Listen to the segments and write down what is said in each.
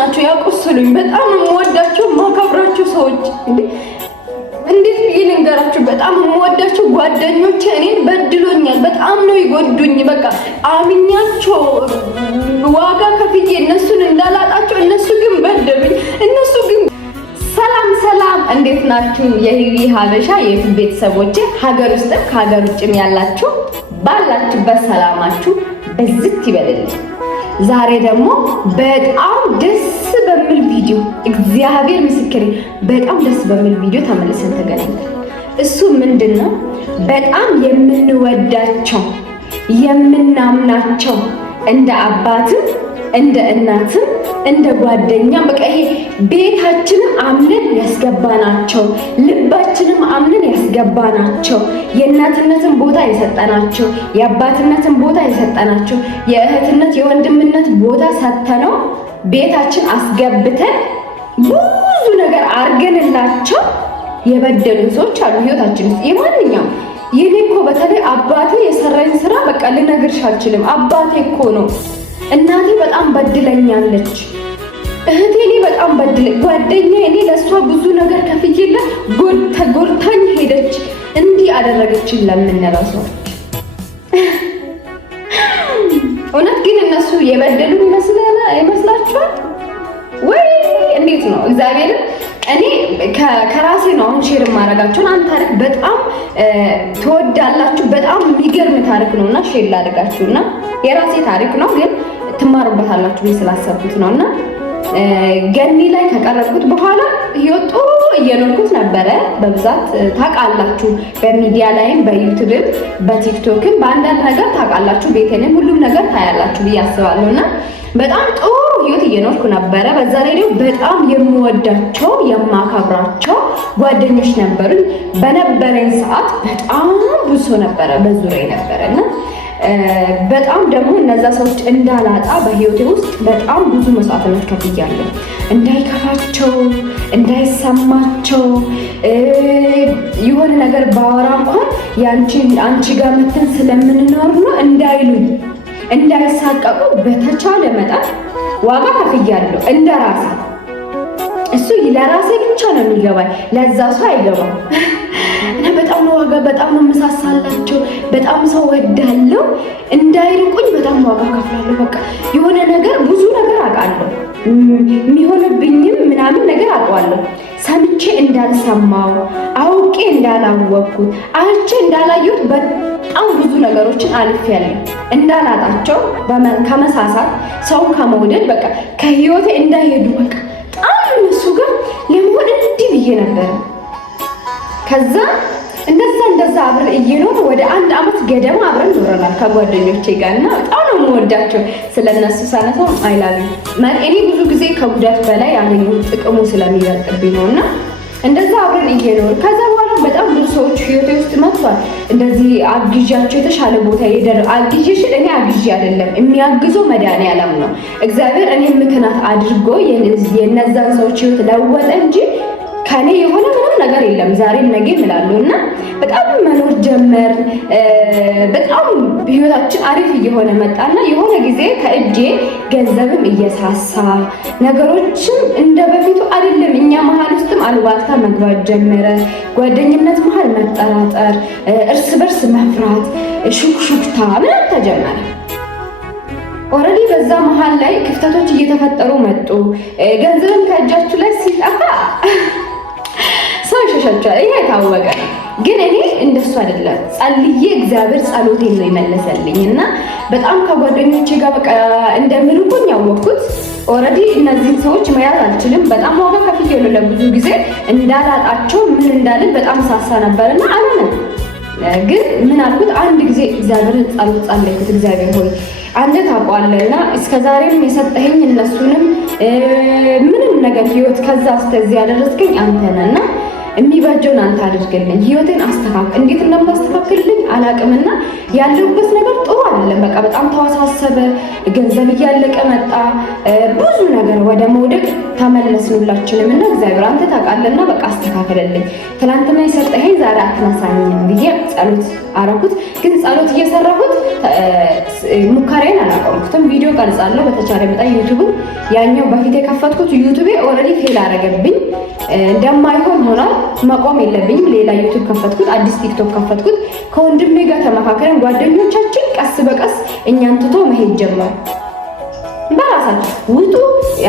ናቸው ያቆሰሉኝ። በጣም የምወዳቸው ማከብራቸው ሰዎች እንዴት ልንገራችሁ? በጣም የምወዳቸው ጓደኞቼ እኔን በድሎኛል። በጣም ነው ይጎዱኝ። በቃ አምኛቸው ዋጋ ከፍዬ እነሱን እንዳላጣቸው እነሱ ግን በደሉኝ። እነሱ ግን ሰላም እንዴት ናችሁ? የሂዊ ሀበሻ የዩቲዩብ ቤተሰቦቼ ሀገር ውስጥም ከሀገር ውጭም ያላችሁ ባላችሁበት ሰላማችሁ በዝት ይበልልኝ። ዛሬ ደግሞ በጣም ደስ በሚል ቪዲዮ እግዚአብሔር ምስክሬ በጣም ደስ በሚል ቪዲዮ ተመልሰን ተገናኝተናል። እሱ ምንድነው? በጣም የምንወዳቸው የምናምናቸው እንደ አባትም እንደ እናትም እንደ ጓደኛ በቃ ይሄ ቤታችንን አምነን ያስገባናቸው ልባችንን አምነን ያስገባናቸው የእናትነትን ቦታ የሰጠናቸው የአባትነትን ቦታ የሰጠናቸው የእህትነት የወንድምነት ቦታ ሰጥተነው ቤታችን አስገብተን ብዙ ነገር አርገንላቸው የበደሉ ሰዎች አሉ ህይወታችን ውስጥ። የማንኛውም የኔ እኮ በተለይ አባቴ የሰራኝ ስራ በቃ ልነግርሽ አልችልም። አባቴ እኮ ነው። እናቴ በጣም በድለኛለች። እህቴ እኔ በጣም በድለኝ። ጓደኛዬ እኔ ለሷ ብዙ ነገር ከፍዬላት ተጎድታኝ ሄደች። እንዲህ አደረገችን ለምንለው ሰዎች እውነት ግን እነሱ የበደሉ ይመስላችኋል ወይ? እንዴት ነው? እግዚአብሔር እኔ ከራሴ ነው አሁን ሼር ማረጋችሁን አንተ ታሪክ በጣም ተወዳላችሁ። በጣም የሚገርም ታሪክ ነውና ሼር ላደርጋችሁና የራሴ ታሪክ ነው ግን ትማሩበታላችሁ ብዬ ስላሰብኩት ነውና ገኒ ላይ ከቀረብኩት በኋላ ህይወቱ እየኖርኩት ነበረ። በብዛት ታውቃላችሁ፣ በሚዲያ ላይም በዩቲዩብም በቲክቶክም በአንዳንድ ነገር ታውቃላችሁ፣ ቤቴንም ሁሉም ነገር ታያላችሁ ብዬ አስባለሁና በጣም ጥሩ ህይወት እየኖርኩ ነበረ። በዛ ላይ ደግሞ በጣም የምወዳቸው የማከብራቸው ጓደኞች ነበሩኝ። በነበረኝ ሰዓት በጣም ብዙ ሰው ነበረ በዙሪያዬ ነበረና በጣም ደግሞ እነዛ ሰዎች እንዳላጣ በህይወቴ ውስጥ በጣም ብዙ መስዋዕትነት ከፍያለሁ። እንዳይከፋቸው እንዳይሰማቸው የሆነ ነገር ባወራ እንኳን አንቺ ጋር መተን ስለምንኖር ነው እንዳይሉኝ እንዳይሳቀቁ በተቻለ መጠን ዋጋ ከፍያለሁ። እንደራሴ እሱ ለራሴ ብቻ ነው የሚገባኝ፣ ለዛ ሰው አይገባም። እና በጣም ነው ዋጋ በጣም ነው መሳሳላቸው። በጣም ሰው ወዳለው እንዳይርቁኝ በጣም ዋጋ ከፍላለሁ። በቃ የሆነ ነገር ብዙ ነገር አውቃለሁ፣ የሚሆንብኝም ምናምን ነገር አውቃለሁ። ሰምቼ እንዳልሰማው አውቄ እንዳላወቅኩት አይቼ እንዳላየሁት በጣም ብዙ ነገሮችን አልፌያለሁ። እንዳላጣቸው ከመሳሳት ሰው ከመውደድ በቃ ከህይወቴ እንዳይሄዱ በቃ በጣም እነሱ ጋር ለመሆን እንዲህ ብዬ ነበር። ከዛ እንደዛ አብረን እየኖር ወደ 1 ዓመት ገደማ አብረን ኖረናል ከጓደኞቼ ጋር እና በጣም ነው የምወዳቸው። ስለነሱ ሳነሳው አይላሉ እኔ ብዙ ጊዜ ከጉዳት በላይ ያገኘሁት ጥቅሙ ስለሚበልጥብኝ ነውና እንደዛ አብረን እየኖር ከዛ በኋላ በጣም ብዙ ሰዎች ህይወቴ ውስጥ መጥቷል። እንደዚህ አግዣቸው የተሻለ ቦታ አግዤሽ እኔ አግዤ አይደለም የሚያግዘው መድኃኒዓለም ነው። እግዚአብሔር እኔ ምክንያት አድርጎ የነዛን ሰዎች ህይወት ለወጠ እንጂ ከኔ የሆነ ምንም ነገር የለም። ዛሬም ነገ እላለሁና በጣም መኖር ጀመር። በጣም ህይወታችን አሪፍ እየሆነ መጣና የሆነ ጊዜ ከእጄ ገንዘብም እየሳሳ ነገሮችም እንደ በፊቱ አይደለም። እኛ መሀል ውስጥም አልባልታ መግባት ጀመረ። ጓደኝነት መሀል መጠራጠር፣ እርስ በርስ መፍራት፣ ሹክሹክታ ምናምን ተጀመረ። ኦልሬዲ በዛ መሀል ላይ ክፍተቶች እየተፈጠሩ መጡ። ገንዘብም ከእጃችሁ ላይ ሲጠፋ ሰው ይሸሻቸዋል። ይሄ የታወቀ ነው። ግን እኔ እንደሱ አይደለም። ጸልዬ እግዚአብሔር ጸሎቴን ነው የመለሰልኝ እና በጣም ከጓደኞቼ ጋር በቃ እንደምልኩኝ ያወቅኩት ኦልሬዲ እነዚህን ሰዎች መያዝ አልችልም። በጣም ዋጋ ከፍዬ ለብዙ ጊዜ እንዳላጣቸው ምን እንዳልን በጣም ሳሳ ነበርና አላለም። ግን ምን አልኩት? አንድ ጊዜ እግዚአብሔርን ጸለይኩት። እግዚአብሔር ሆይ አንተ ታውቀዋለህና እስከዛሬም የሰጠኸኝ እነሱንም ምንም ነገር ህይወት ከዛ እስከዚህ ያደረስከኝ አንተ ነህና የሚበጀውን አንተ አድርግልኝ፣ ህይወቴን አስተካክል። እንዴት እንደማስተካክልልኝ አላቅምና ያለውበት ነገር ጥሩ አይደለም። በቃ በጣም ተወሳሰበ፣ ገንዘብ እያለቀ መጣ፣ ብዙ ነገር ወደ መውደቅ ተመለስንላችንም እና እግዚአብሔር አንተ ታውቃለህና በቃ አስተካክለልኝ፣ ትናንትና የሰጠኸኝ ዛሬ አትነሳኝም ብዬ ጸሎት አረኩት። ግን ጸሎት እየሰራሁት ሙከራዬን አላቆምኩትም። ቪዲዮ ቀርጻለሁ በተቻለ መጠን ዩቲዩብ ያኛው በፊት የከፈትኩት ዩቲዩብ ኦልሬዲ ፌል አረገብኝ፣ እንደማይሆን ሆኗል። መቆም የለብኝም ሌላ ዩቲዩብ ከፈትኩት፣ አዲስ ቲክቶክ ከፈትኩት። ከወንድሜ ጋር ተመካከረን ጓደኞቻችን ቀስ በቀስ እኛን ትቶ መሄድ ጀመሩ። በራሳችሁ ውጡ፣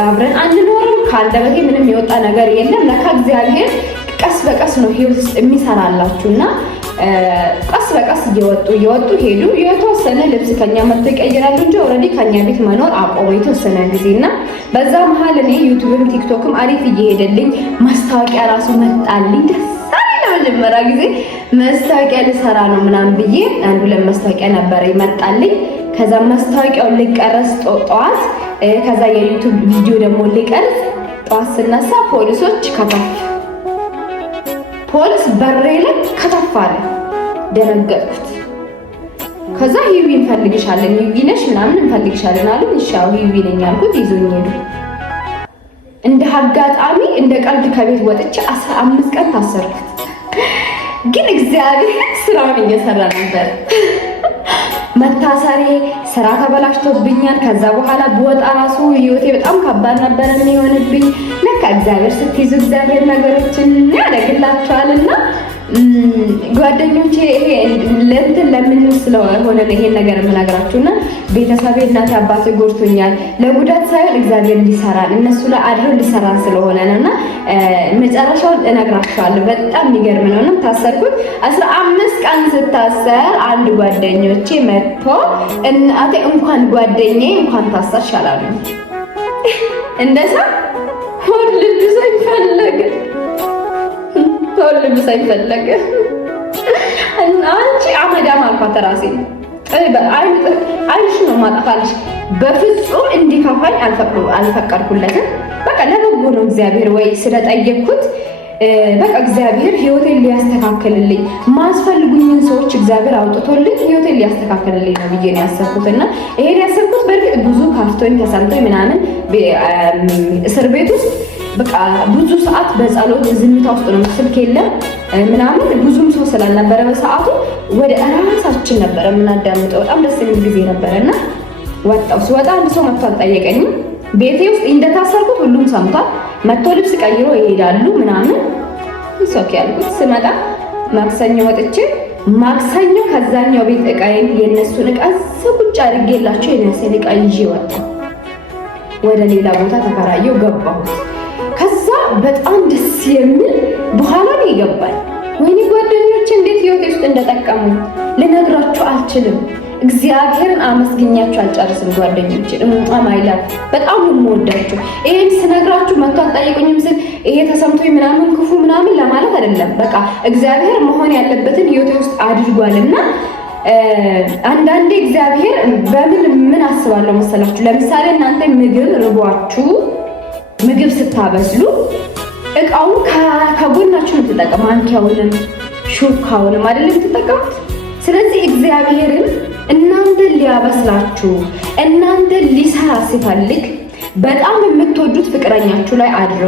አብረን አንኖርም፣ ከአንደበቴ ምንም የወጣ ነገር የለም። ለካ እግዚአብሔር ቀስ በቀስ ነው ህይወት ውስጥ የሚሰራላችሁና ቀስ በቀስ እየወጡ ሄዱ። የተወሰነ ልብስ ከኛ መጥቶ ይቀይራሉ እንጂ ኦልሬዲ ከኛ ቤት መኖር አቆመ የተወሰነ ጊዜና በዛ መሀል እኔ ዩቲዩብም ቲክቶክም አሪፍ እየሄደልኝ ማስታወቂያ ራሱ መጣልኝ። ለመጀመሪያ ጊዜ ማስታወቂያ ልሰራ ነው ምናምን ብዬ አንዱ ለማስታወቂያ ነበር ይመጣልኝ። ከዛ ማስታወቂያውን ልቀርጽ ጠዋት፣ ከዛ የዩቲዩብ ቪዲዮ ደግሞ ልቀርጽ ጠዋት ስነሳ ፖሊሶች ፖሊስ በሬ ላይ ከተፋለ። ደነገጥኩት። ከዛ ሂዊ እንፈልግሻለን፣ ሂዊ ነሽ ምናምን እንፈልግሻለን አሉኝ። እሺ አዎ ሂዊ ነኝ አልኩት። ይዞኝ ሄዱ። እንደ አጋጣሚ እንደ ቀልድ ከቤት ወጥቼ 15 ቀን ታሰርኩት። ግን እግዚአብሔር ስራውን እየሰራ ነበር። መታሰሬ ስራ ተበላሽቶብኛል። ከዛ በኋላ በወጣ ራሱ ህይወቴ በጣም ከባድ ነበር የሚሆንብኝ። ለካ እግዚአብሔር ስትይዙ እግዚአብሔር ነገሮችን ያደርግላችኋልና ጓደኞቼ ይሄ ለምን ስለሆነ ይሄን ነገር የምነግራችሁና ቤተሰቤ እናቴ አባቴ ጎድቶኛል ለጉዳት ሳይሆን እግዚአብሔር ሊሰራን እነሱ ላይ አድሮ ሊሰራን ስለሆነ ነውና መጨረሻውን እነግራችኋለሁ። በጣም የሚገርም ነውና ታሰርኩት። 15 ቀን ስታሰር አንድ ጓደኞቼ መጥቶ እናቴ እንኳን ጓደኛዬ እንኳን ታሰርሽ አላሉ። እንደዛ ሁሉ ሰው ይፈልግ ሁሉም ሳይፈለግ እና አንቺ አመዳም አልኳት ራሴ አይሽ ነው ማጣፋልሽ። በፍጹም እንዲከፋኝ አልፈቀድኩለትም። በቃ ለበጎ ነው እግዚአብሔር ወይ ስለጠየቅኩት በቃ እግዚአብሔር ህይወቴን ሊያስተካክልልኝ ማስፈልጉኝን ሰዎች እግዚአብሔር አውጥቶልኝ ህይወቴን ሊያስተካክልልኝ ነው ብዬ ነው ያሰብኩትና ይሄን ያሰብኩት በእርግጥ ብዙ ካፍቶኝ ተሰምቶኝ ምናምን እስር ቤት ውስጥ በቃ ብዙ ሰዓት በጸሎት ዝምታ ውስጥ ነው። ስልክ የለም ምናምን ብዙም ሰው ስላልነበረ በሰዓቱ ወደ ራሳችን ነበር የምናዳምጠው። በጣም ደስ የሚል ጊዜ ነበርና ስወጣ አንድ ሰው መጥቶ አልጠየቀኝም። ቤቴ ውስጥ እንደታሰርኩት ሁሉም ሰምቷል። መጥቶ ልብስ ቀይሮ ይሄዳሉ ምናምን ሶኪ ያልኩት ስመጣ ማክሰኞ ወጥቼ ማክሰኞ ከዛኛው ቤት እቃዬን የነሱን እቃ ቁጭ አድርጌላቸው የነሱን እቃ ይዤ ወጣሁ። ወደ ሌላ ቦታ ተከራየው ገባሁ። ከዛ በጣም ደስ የሚል በኋላ ነው ይገባል። ወይኔ ጓደኞቼ እንዴት ህይወቴ ውስጥ እንደጠቀሙ ልነግራችሁ አልችልም። እግዚአብሔርን አመስግኛችሁ አልጨርስም ጓደኞቼ። ማይላ በጣም ነው የምወዳችሁ። ይሄን ስነግራችሁ መጥቶ አልጠይቁኝም ስል ይሄ ተሰምቶኝ ምናምን ክፉ ምናምን ለማለት አይደለም። በቃ እግዚአብሔር መሆን ያለበትን ህይወቴ ውስጥ አድርጓልና አንዳንዴ እግዚአብሔር ምን አስባለሁ መሰላችሁ? ለምሳሌ እናንተ ምግብ ርቧችሁ ምግብ ስታበስሉ እቃውን ከጎናችሁ ነው ተጠቀሙ። አንኪያውንም ሹካውንም አይደለም ተጠቀሙት። ስለዚህ እግዚአብሔርን እናንተን ሊያበስላችሁ እናንተን ሊሰራ ሲፈልግ በጣም የምትወዱት ፍቅረኛችሁ ላይ አድሮ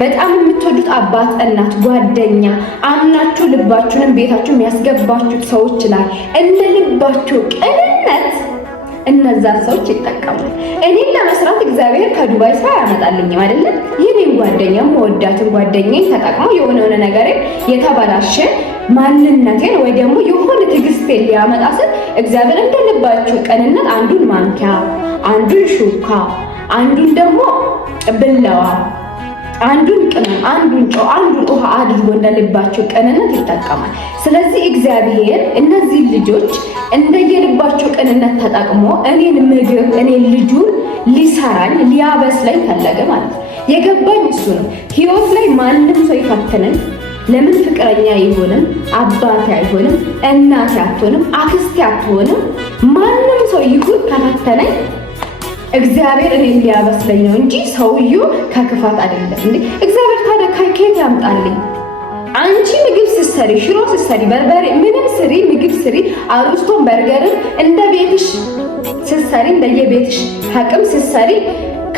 በጣም የምትወዱት አባት፣ እናት፣ ጓደኛ አምናችሁ ልባችሁንም ቤታችሁን ያስገባችሁ ሰዎች ላይ እንደ ልባችሁ ቅንነት እነዛ ሰዎች ይጠቀማል። እኔን ለመስራት እግዚአብሔር ከዱባይ ሰው ያመጣልኝም አይደለም። ይህን ጓደኛም ወዳትን ጓደኛዬ ተጠቅሞ የሆነ ነገር የተበላሸ ማንነቴን ወይ ደግሞ የሆነ ትዕግስቴን ሊያመጣ ስል እግዚአብሔር እንደ ልባችሁ ቅንነት አንዱን ማንኪያ፣ አንዱን ሹካ፣ አንዱን ደግሞ ብለዋ፣ አንዱን ቅመም፣ አንዱን ጨው፣ አንዱን ውሃ አድርጎ እንደልባቸው ቅንነት ይጠቀማል። ስለዚህ እግዚአብሔር እነዚህ ልጆች እንደየልባቸው ቅንነት ተጠቅሞ እኔን ምግብ እኔን ልጁን ሊሰራኝ ሊያበስለኝ ፈለገ ማለት ነው። የገባኝ እሱ ነው። ህይወት ላይ ማንም ሰው ይፈትነኝ። ለምን ፍቅረኛ አይሆንም፣ አባቴ አይሆንም፣ እናቴ አትሆንም፣ አክስቴ አትሆንም፣ ማንም ሰው ይሁን ከፈተነኝ እግዚአብሔር እኔን ሊያበስለኝ ነው እንጂ ሰውየው ከክፋት አይደለም እንዴ። እግዚአብሔር ታዲያ ከየት ያምጣልኝ? አንቺ ምግብ ስትሰሪ ሽሮ ስትሰሪ በርበሬ ምንም ስሪ ምግብ ስሪ አሩስቶን በርገርን እንደ ቤትሽ ስትሰሪ እንደየቤትሽ አቅም ስትሰሪ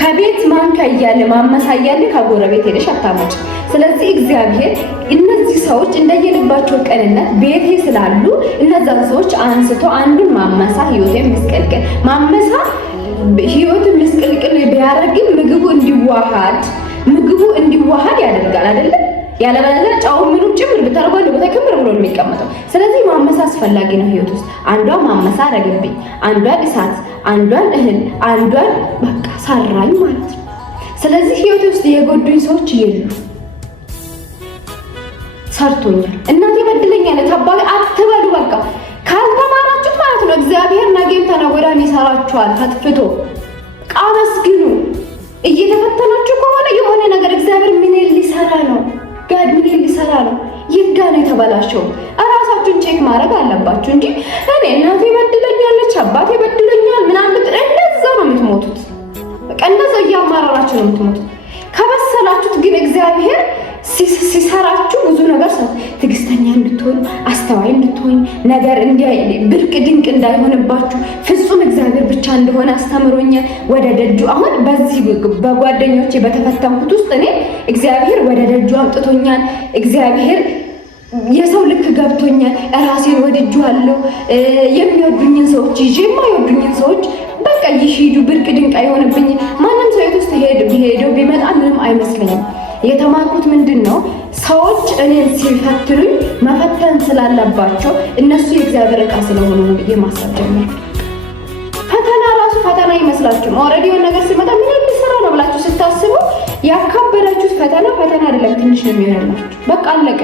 ከቤት ማንካ እያለ ማመሳ እያለ ከጎረቤት ሄደሽ አታመጭ። ስለዚህ እግዚአብሔር እነዚህ ሰዎች እንደየልባቸው ቅንነት ቤቴ ስላሉ እነዛን ሰዎች አንስቶ አንዱን ማመሳ ህይወቴን ምስቅልቅል ማመሳ ህይወትን ምስቅልቅል ቢያደርግም ምግቡ እንዲዋሃድ ያደርጋል አይደል? ያለበለዚያ ጫው ምንም ጭምር ብታረጋው በተከምር ብሎ ነው የሚቀመጠው። ስለዚህ ማመሳ አስፈላጊ ነው ህይወት ውስጥ። አንዷን ማመሳ አረግብኝ፣ አንዷን እሳት፣ አንዷን እህል፣ አንዷን በቃ ሰራኝ ማለት ነው። ስለዚህ ህይወት ውስጥ የጎዱኝ ሰዎች የሉ። ሰርቶኛል፣ እናቴ በድለኛለች፣ አባቴ አትበሉ። በቃ ካልተማራችሁት ማለት ነው እግዚአብሔር ነገም ተነጎዳም ይሰራችኋል ፈትፍቶ። አመስግኑ። እየተፈተናችሁ ከሆነ የሆነ ነገር እግዚአብሔር ምን ሊሰራ ነው? ጋድ ምን ሊሰራ ነው? ይጋ ነው የተበላሸው። እራሳችሁን ቼክ ማድረግ አለባችሁ እንጂ እኔ እናቴ በድለኛለች አባቴ በድለኛል ምናምን እንደዛ ነው የምትሞቱት። በቃ እንደዛ እያማራራችሁ ነው የምትሞቱት። ከበሰላችሁት ግን እግዚአብሔር ሲሰራችሁ ብዙ ነገር ትዕግስተኛ እንድትሆኑ አስተዋይ እንድትሆኑ ነገር ብርቅ ድንቅ እንዳይሆንባችሁ ፍጹም እግዚአብሔር ብቻ እንደሆነ አስተምሮኛል። ወደ ደጁ አሁን በዚህ በጓደኞቼ በተፈተንኩት ውስጥ እኔ እግዚአብሔር ወደ ደጁ አምጥቶኛል። እግዚአብሔር የሰው ልክ ገብቶኛል። ራሴን ወድጄዋለሁ። የሚወዱኝን ሰዎች ይዤ የማይወዱኝን ሰዎች በቃ ይሂዱ፣ ብርቅ ድንቅ አይሆንብኝ። ማንም ሰው የት ውስጥ ሄደው ቢመጣ ምንም አይመስለኝም። የተማርኩት ምንድነው? ሰዎች እኔን ሲፈትኑኝ መፈተን ስላለባቸው እነሱ የእግዚአብሔር ዕቃ ስለሆኑ ነው ብዬ ማሰብ ጀመርኩ። ፈተና ራሱ ፈተና ይመስላችሁ ኦልሬዲ የሆነ ነገር ሲመጣ ምን ሊሰራ ነው ብላችሁ ስታስቡ ያካበዳችሁት ፈተና አይደለም፣ ትንሽ ነው የሚሆንላችሁ። በቃ አለቀ።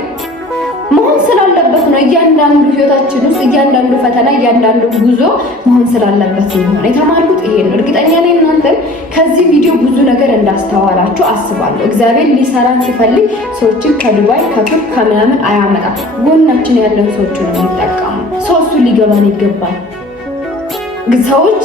መሆን ስላለበት ነው። እያንዳንዱ ህይወታችን ውስጥ እያንዳንዱ ፈተና እያንዳንዱ ጉዞ መሆን ስላለበት ነው። የተማርኩት ይሄ ነው። እርግጠኛ ነኝ እናንተም ከዚህ ቪዲዮ ብዙ ነገር እንዳስተዋላችሁ አስባለሁ። እግዚአብሔር ሊሰራን ሲፈልግ ሰዎችን ከዱባይ ከቱርክ ከምናምን አያመጣም። ጎናችን ያለን ሰዎች ነው የሚጠቀሙ። ሰው እሱ ሊገባን ይገባል። ሰዎች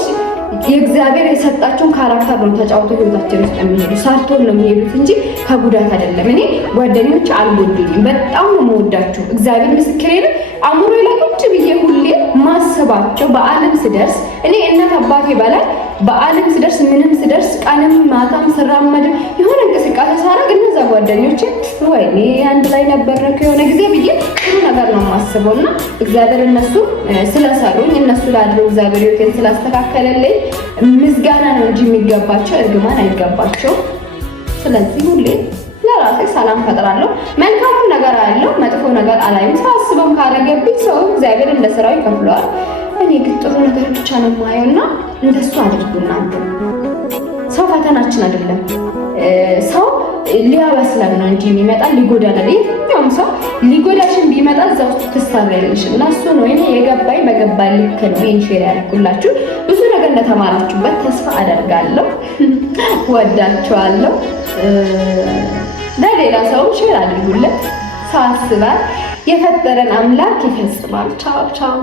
የእግዚአብሔር የሰጣቸውን ካራክተር ነው ተጫውተው ህይወታችን ውስጥ የሚሄዱ ሰርቶን ነው የሚሄዱት እንጂ ከጉዳት አይደለም። እኔ ጓደኞች አልጎዱኝም፣ በጣም ነው የምወዳቸው። እግዚአብሔር ምስክሬ ነው። አእምሮዬ ላይ ቁጭ ብዬ ሁሌ ማስባቸው በዓለም ስደርስ እኔ እናት አባቴ በላይ በዓለም ስደርስ ምንም ስደርስ ቀንም ማታም ስራመድ የሆነ እንቅስቃሴ ሳረግ እነዛ ጓደኞቼ ወይኔ አንድ ላይ ነበርኩ የሆነ ጊዜ ብዬ ጥሩ ነገር ነው የማስበውና እግዚአብሔር እነሱ ስለሰሩኝ እነሱ ላድረው እግዚአብሔር ህይወቴን ስላስተካከለልኝ ምስጋና ነው እንጂ የሚገባቸው እርግማን አይገባቸው። ስለዚህ ሁሌ ለራሴ ሰላም ፈጥራለሁ። መልካም ነገር አለው፣ መጥፎ ነገር አላይም። ሳስበው ካረገብኝ ሰው እግዚአብሔር እንደ ስራው ይከፍለዋል። እኔ ግን ጥሩ ነገር ብቻ ነው የማየውና እንደሱ አድርጉ እናንተ። ሰው ፈተናችን አይደለም። ሰው ሊያበስለን ነው እንጂ የሚመጣ ሊጎዳን አይደል? የትኛውም ሰው ሊጎዳሽን ቢመጣ እዛው ትሰራለሽ እና እሱ ነው እኔ የገባኝ በገባኝ ልክ ነው ይሄን ሼር ያደርኩላችሁ። ብዙ ነገር እንደተማራችሁበት ተስፋ አደርጋለሁ። ወዳችኋለሁ። ለሌላ ሰው ሼር አድርጉለት። ሰው አስባል የፈጠረን አምላክ ይፈጽማል። ቻው ቻው።